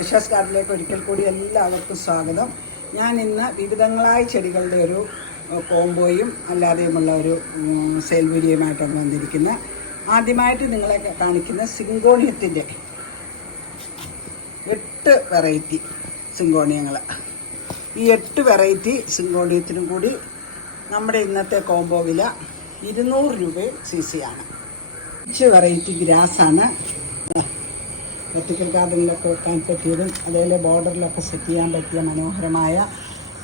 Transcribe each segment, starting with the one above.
ഐഷാസ് ഗാർഡനിലേക്ക് ഒരിക്കൽ കൂടി എല്ലാവർക്കും സ്വാഗതം. ഞാൻ ഇന്ന് വിവിധങ്ങളായ ചെടികളുടെ ഒരു കോംബോയും അല്ലാതെയുമുള്ള ഒരു സെയിൽ വീഡിയോയുമായിട്ടാണ് വന്നിരിക്കുന്നത്. ആദ്യമായിട്ട് നിങ്ങളെ കാണിക്കുന്ന സിങ്കോണിയത്തിൻ്റെ 8 വെറൈറ്റി സിങ്കോണിയങ്ങൾ. ഈ 8 വെറൈറ്റി സിങ്കോണിയത്തിനും കൂടി നമ്മുടെ ഇന്നത്തെ കോംബോ വില 200 രൂപ CC ആണ്. 5 വെറൈറ്റി ഗ്രാസാണ്. വെർട്ടിക്കൽ ഗാർഡനിലൊക്കെ വെക്കാൻ പറ്റിയതും അതേപോലെ ബോർഡറിലൊക്കെ സെറ്റ് ചെയ്യാൻ പറ്റിയ മനോഹരമായ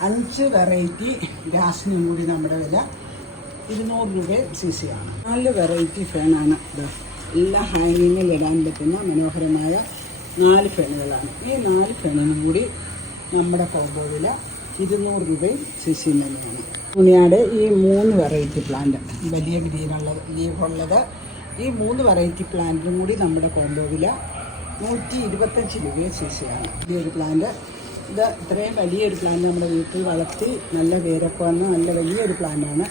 5 വെറൈറ്റി ഗ്രാസിനും കൂടി നമ്മുടെ വില 200 രൂപ CC ആണ്. 4 വെറൈറ്റി ഫാനാണ് ഇത്. എല്ലാ ഹാങ്ങിങ്ങിൽ ഇടാൻ പറ്റുന്ന മനോഹരമായ 4 ഫാനുകളാണ്. ഈ 4 ഫാനിനും കൂടി നമ്മുടെ കോംബോ വില 200 രൂപ CC തന്നെയാണ്. തുണിയാട് ഈ 3 വെറൈറ്റി പ്ലാന്റ്, വലിയ ഗ്രീനുള്ള ലീഫുള്ളത്, ഈ 3 വെറൈറ്റി പ്ലാന്റിനും കൂടി നമ്മുടെ കോംബോ വില 125 രൂപ CC ആണ്. ഈ ഒരു പ്ലാന്റ്, ഇത് ഇത്രയും വലിയൊരു പ്ലാന്റ് നമ്മുടെ വീട്ടിൽ വളർത്തി നല്ല വേരൊക്കെ വന്ന് നല്ല വലിയൊരു പ്ലാന്റാണ്.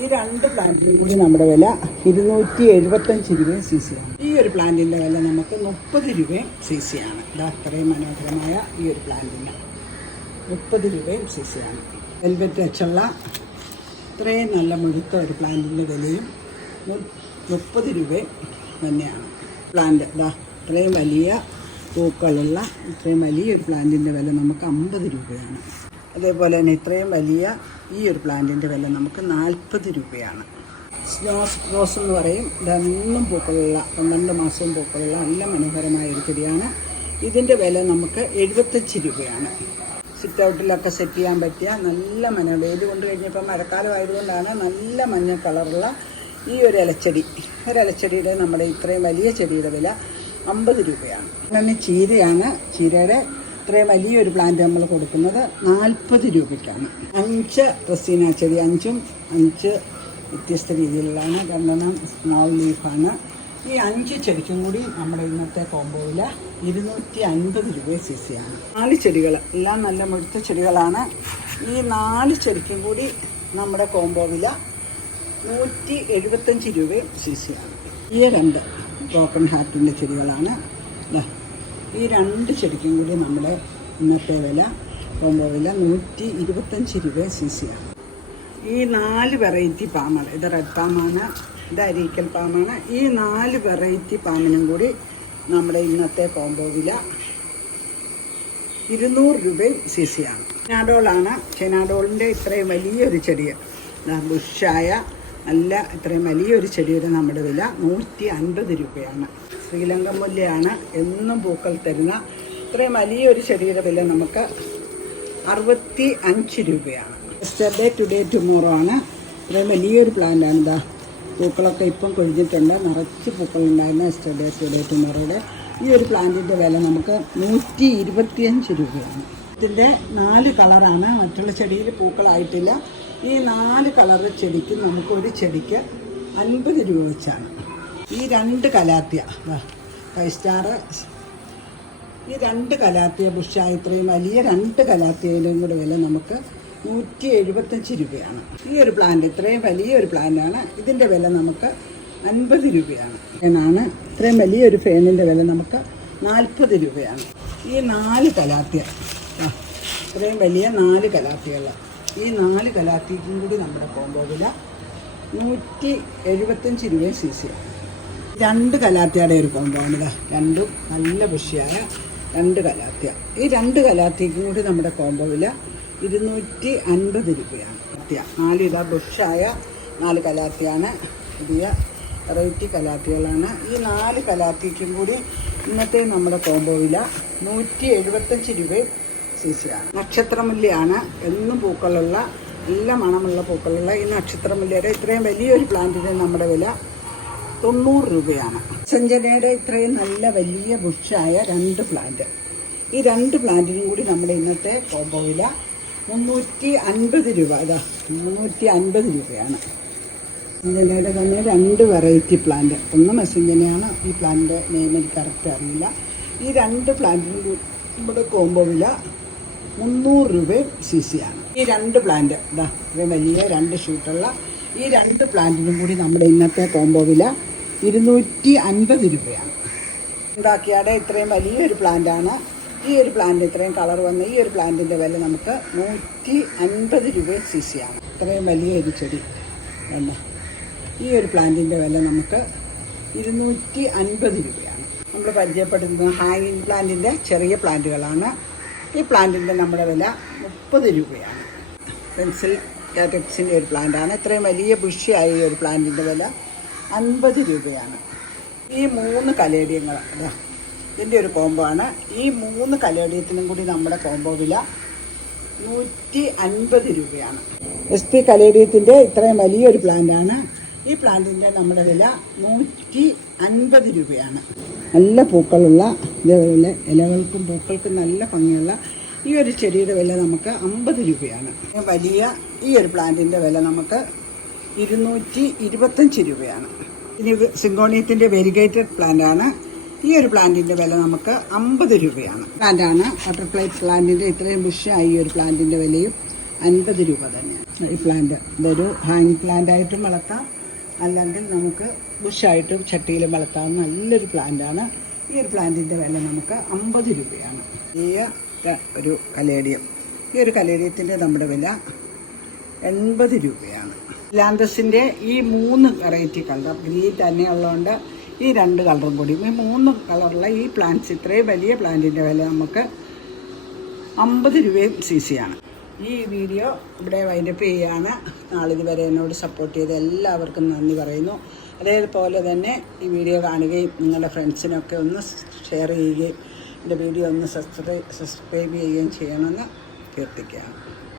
ഈ 2 പ്ലാന്റിനും കൂടി നമ്മുടെ വില 275 രൂപ CC ആണ്. ഈ ഒരു പ്ലാന്റിൻ്റെ വില നമുക്ക് 30 രൂപ CC ആണ്. ഇത് അത്രയും മനോഹരമായ ഈ ഒരു പ്ലാന്റിന് 30 രൂപ CC ആണ്. വെൽവെറ്റ് വെച്ചുള്ള ഇത്രയും നല്ല മുഴുത്ത ഒരു പ്ലാന്റിൻ്റെ വിലയും 30 രൂപ തന്നെയാണ്. പ്ലാന്റ് ഇതാ ഇത്രയും വലിയ പൂക്കളുള്ള ഇത്രയും വലിയൊരു പ്ലാന്റിൻ്റെ വില നമുക്ക് 50 രൂപയാണ്. അതേപോലെ തന്നെ ഇത്രയും വലിയ ഈ ഒരു പ്ലാന്റിൻ്റെ വില നമുക്ക് 40 രൂപയാണ്. സ്നോ റോസ് എന്ന് പറയും. ഇതെന്നും പൂക്കളുള്ള 12 മാസവും പൂക്കളുള്ള നല്ല മനോഹരമായ ഒരു ചെടിയാണ്. ഇതിൻ്റെ വില നമുക്ക് 75 രൂപയാണ്. സിറ്റ് ഔട്ടിലൊക്കെ സെറ്റ് ചെയ്യാൻ പറ്റിയ നല്ല വെയിൽ കൊണ്ട് കഴിഞ്ഞപ്പോൾ മഴക്കാലം ആയതുകൊണ്ടാണ് നല്ല മഞ്ഞ കളറുള്ള ഈ ഒരു ഇലച്ചെടിയുടെ നമ്മുടെ ഇത്രയും വലിയ ചെടിയുടെ വില 50 രൂപയാണ്. പിന്നെ ചീരയാണ്. ചീരയുടെ ഇത്രയും വലിയൊരു പ്ലാന്റ് നമ്മൾ കൊടുക്കുന്നത് 40 രൂപയ്ക്കാണ്. 5 റസീന ചെടി, 5 വ്യത്യസ്ത രീതിയിലുള്ളതാണ്. 2 സ്മോൾ ലീഫാണ്. ഈ 5 ചെടിക്കും കൂടി നമ്മുടെ ഇന്നത്തെ കോംബോ വില 250 രൂപ CC ആണ്. 4 ചെടികൾ എല്ലാം നല്ല മുഴുത്ത ചെടികളാണ്. ഈ 4 ചെടിക്കും കൂടി നമ്മുടെ കോംബോ വില 175 രൂപ CC ആണ്. ഈ 2 ബ്രോക്കൺ ഹാർട്ടിൻ്റെ ചെടികളാണ്. ഈ 2 ചെടിക്കും കൂടി നമ്മുടെ ഇന്നത്തെ വില കോംബോ വില 125 രൂപ CC ആണ്. ഈ 4 വെറൈറ്റി പാമാണ്. ഇത് റെഡ് പാമാണ്, ഇത് അരീക്കൽ പാമാണ്. ഈ 4 വെറൈറ്റി പാമിനും കൂടി നമ്മുടെ ഇന്നത്തെ കോംബോ വില 200 രൂപ CC ആണ്. ചൈനാഡോളാണ്. ചൈനാഡോളിൻ്റെ ഇത്രയും വലിയൊരു ചെടി, ബുഷായ നല്ല ഇത്രയും വലിയൊരു ചെടിയുടെ നമ്മുടെ വില 150 രൂപയാണ്. ശ്രീലങ്കൻ മുല്ലയാണ്. എന്നും പൂക്കൾ തരുന്ന ഇത്രയും വലിയൊരു ചെടിയുടെ വില നമുക്ക് 65 രൂപയാണ്. യെസ്റ്റർഡേ ടുഡേ ടുമോറോ ആണ്. ഇത്രയും വലിയൊരു പ്ലാന്റാണ്. ഇതാ പൂക്കളൊക്കെ ഇപ്പം കൊഴിഞ്ഞിട്ടുണ്ട്. നിറച്ച് പൂക്കളുണ്ടായിരുന്ന യെസ്റ്റർഡേ ടുഡേ ടുമോറോയുടെ ഈ ഒരു പ്ലാന്റിൻ്റെ വില നമുക്ക് 125 രൂപയാണ്. ഇതിൻ്റെ 4 കളറാണ്. മറ്റുള്ള ചെടിയിൽ പൂക്കളായിട്ടില്ല. ഈ 4 കളർ ചെടിക്ക് നമുക്ക് ഒരു ചെടിക്ക് 50 രൂപ വെച്ചാണ്. ഈ 2 കലാത്തിയ 5 സ്റ്റാർ, ഈ 2 കലാത്തിയ ബുഷായ ഇത്രയും വലിയ 2 കലാത്തിയയിലും കൂടെ വില നമുക്ക് 175 രൂപയാണ്. ഈ ഒരു പ്ലാന്റ് ഇത്രയും വലിയൊരു പ്ലാന്റാണ്. ഇതിൻ്റെ വില നമുക്ക് 50 രൂപയാണ്. എന്നാണ് ഇത്രയും വലിയൊരു ഫാനിൻ്റെ വില നമുക്ക് 40 രൂപയാണ്. ഈ 4 കലാത്തിയ, ഇത്രയും വലിയ 4 കലാത്തിയുള്ള ഈ 4 കലാത്തിക്കും കൂടി നമ്മുടെ കോംബോ വില 175 രൂപ CC. 2 കലാത്തിയുടെ ഒരു കോംബോ ആണ്. ഇതാ 2 നല്ല ബുഷിയായ 2 കലാത്തിയ. ഈ 2 കലാത്തിക്കും കൂടി നമ്മുടെ കോംബോ വില 250 രൂപയാണ്. 4 ഇതാ ബുഷായ 4 കലാത്തിയാണ്. പുതിയ വെറൈറ്റി കലാത്തികളാണ്. ഈ 4 കലാത്തിക്കും കൂടി ഇന്നത്തെ നമ്മുടെ കോംബോ വില 175 രൂപ CC ആണ്. നക്ഷത്രമുല്ലയാണ്. എന്നും പൂക്കളുള്ള നല്ല മണമുള്ള പൂക്കളുള്ള ഈ നക്ഷത്രമുല്ലയുടെ ഇത്രയും വലിയൊരു പ്ലാന്റിന് നമ്മുടെ വില 90 രൂപയാണ്. സഞ്ജനയുടെ ഇത്രയും നല്ല വലിയ ബുഷായ 2 പ്ലാന്റ്, ഈ 2 പ്ലാന്റിനും കൂടി നമ്മുടെ ഇന്നത്തെ കോംബോ വില 350 രൂപ. ഇതാ 350 രൂപയാണ്. സഞ്ജനയുടെ തന്നെ 2 വെറൈറ്റി പ്ലാന്റ്. ഒന്ന് മെസ്സഞ്ചനയാണ്. ഈ പ്ലാന്റിൻ്റെ നെയിം എനിക്ക് കറക്റ്റ് അറിയില്ല. ഈ 2 പ്ലാന്റിനും നമ്മുടെ കോംബോ വില 300 രൂപ CC ആണ്. ഈ 2 പ്ലാന്റ് ഇതാ ഇത്രയും വലിയ 2 ഷൂട്ടുള്ള ഈ 2 പ്ലാന്റിനും കൂടി നമ്മുടെ ഇന്നത്തെ കോംബോ വില 250 രൂപയാണ്. ഉണ്ടാക്കിയാടെ ഇത്രയും വലിയൊരു പ്ലാന്റാണ്. ഈ ഒരു പ്ലാന്റ് ഇത്രയും കളർ വന്ന ഈ ഒരു പ്ലാന്റിൻ്റെ വില നമുക്ക് 150 രൂപ CC ആണ്. ഇത്രയും വലിയ ഒരു ചെടി വേണ്ട. ഈ ഒരു പ്ലാന്റിൻ്റെ വില നമുക്ക് 250 രൂപയാണ്. നമ്മൾ പരിചയപ്പെടുത്തുന്ന ഹാങ്ങിങ് പ്ലാന്റിൻ്റെ ചെറിയ പ്ലാന്റുകളാണ്. ഈ പ്ലാന്റിൻ്റെ നമ്മുടെ വില 30 രൂപയാണ്. പെൻസിൽ കാറ്റക്സിൻ്റെ ഒരു പ്ലാന്റാണ്. ഇത്രയും വലിയ ബുഷിയായ ഈ ഒരു പ്ലാന്റിൻ്റെ വില 50 രൂപയാണ്. ഈ 3 കലേഡിയങ്ങൾ ഇതിൻ്റെ ഒരു കോംബോ ആണ്. ഈ 3 കലേഡിയത്തിനും കൂടി നമ്മുടെ കോംബോ വില 150 രൂപയാണ്. SP കലേഡിയത്തിൻ്റെ ഇത്രയും വലിയൊരു പ്ലാന്റാണ്. ഈ പ്ലാന്റിൻ്റെ നമ്മുടെ വില 150 രൂപയാണ്. നല്ല പൂക്കളുള്ള ഇതേപോലെ ഇലകൾക്കും പൂക്കൾക്കും നല്ല ഭംഗിയുള്ള ഈ ഒരു ചെടിയുടെ വില നമുക്ക് 50 രൂപയാണ്. വലിയ ഈ ഒരു പ്ലാന്റിൻ്റെ വില നമുക്ക് 225 രൂപയാണ്. ഇനി സിങ്കോണിയത്തിൻ്റെ വെരിഗേറ്റഡ് പ്ലാന്റാണ്. ഈ ഒരു പ്ലാന്റിൻ്റെ വില നമുക്ക് 50 രൂപയാണ്. പ്ലാന്റാണ് ബട്ടർഫ്ലൈ പ്ലാന്റിൻ്റെ ഇത്രയും ബുഷായി ഈ ഒരു പ്ലാന്റിൻ്റെ വിലയും 50 രൂപ തന്നെയാണ്. ഈ പ്ലാന്റ് ഇതൊരു ഹാങ് പ്ലാന്റായിട്ടും വളർത്താം, അല്ലെങ്കിൽ നമുക്ക് ബുഷായിട്ടും ചട്ടിയിലും വളർത്താവുന്ന നല്ലൊരു പ്ലാന്റാണ്. ഈ ഒരു പ്ലാന്റിൻ്റെ വില നമുക്ക് 50 രൂപയാണ്. ഈ ഒരു കലേഡിയം, ഈ ഒരു കലേഡിയത്തിൻ്റെ നമ്മുടെ വില 80 രൂപയാണ്. ലാന്തസിൻ്റെ ഈ 3 വെറൈറ്റി കളർ ഗ്രീൻ തന്നെ ഉള്ളതുകൊണ്ട് ഈ 2 കളറും കൂടി, ഈ 3 കളറുള്ള ഈ പ്ലാന്റ്സ് ഇത്രയും വലിയ പ്ലാന്റിൻ്റെ വില നമുക്ക് 50 രൂപയും CC ആണ്. ഈ വീഡിയോ ഇവിടെ വൈൻഡപ്പ് ചെയ്യുകയാണ്. നാളിതുവരെ എന്നോട് സപ്പോർട്ട് ചെയ്ത എല്ലാവർക്കും നന്ദി പറയുന്നു. അതേപോലെ തന്നെ ഈ വീഡിയോ കാണുകയും നിങ്ങളുടെ ഫ്രണ്ട്സിനൊക്കെ ഒന്ന് ഷെയർ ചെയ്യുകയും എൻ്റെ വീഡിയോ ഒന്ന് സബ്സ്ക്രൈബ് ചെയ്യുകയും ചെയ്യണമെന്ന് അഭ്യർത്ഥിക്കുകയാണ്.